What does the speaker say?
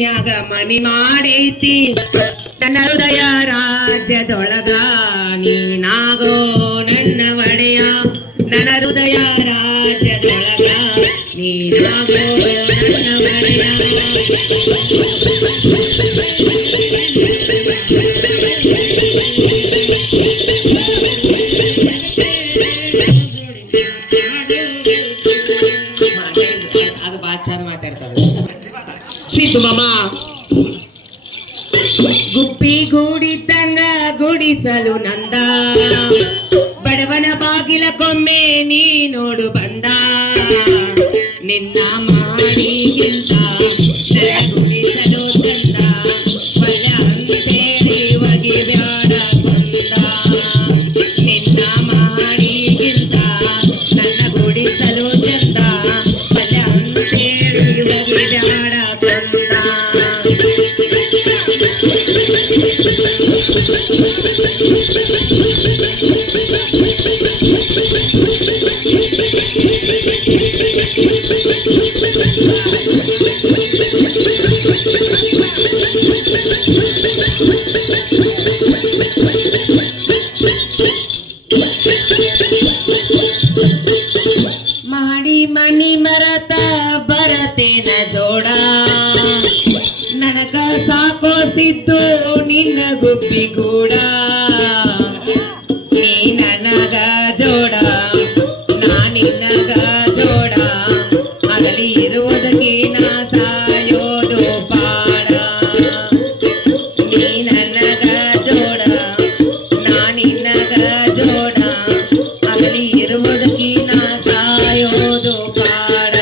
ಮಣ್ಣಿನ್ಯಾಗ ಮನಿ ಮಾಡೈತಿ ನನ್ನ ಹೃದಯ ರಾಜ್ಯದೊಳಗ ನೀನಾಗೋ ನನ್ನ ಒಡೆಯ ನನ್ನ ಹೃದಯ ರಾಜ್ಯದೊಳಗ ನೀನಾಗೋ ನನ್ನ ಒಡೆಯ ಅದು ಬಾಳ ಚಂದ ಮಾತಾಡ್ತಾರೆ ಸಿದ್ದು ಮಾಮ ಗುಪ್ಪಿ ಗೂಡಿದ್ದಂಗ ಗುಡಿಸಲು ನಂದ ಬಡವನ ಬಾಗಿಲ ಕೊಮ್ಮೆ ನೀ ನೋಡು ಬಂದ ನಿನ್ನ ಮಾಡಿಗಿಂತ ಗುಡಿಸಲು ಚಂದ ಒಳ್ಳೆ ಅಂತೇಳಿ ಒಗಿ ಬ್ಯಾಡ ಕೊಂದ ನಿನ್ನ ಮಾಡಿಗಿಂತ ನನ್ನ ಗುಡಿಸಲು ಚಂದ ಒಳ್ಳೆ ಅಂತೇಳಿ ಒಗಿ ಬ್ಯಾಡ ಕೊಂದ ಮಾಡಿ ಮನಿ ಮರತ ಬರತೇನ ಜೋಡ ನನಗ ಸಾಕೋಸಿದ್ದು ನಿನ್ನ ಗುಬ್ಬಿಗೂಡ ನೀ ನನಗ ಜೋಡ ನಾ ನಿನ್ನಗ ಜೋಡ ಅಗಲಿ ಇರುವುದಕ್ಕೆ ನಾ ಸಾಯೋದು ಪಾಡ ನೀ ನನಗ ಜೋಡ ನಾ ನಿನ್ನಗ ಜೋಡ ಅಗಲಿ ಇರುವುದಕ್ಕೆ ನಾ ಸಾಯೋದು ಪಾಡ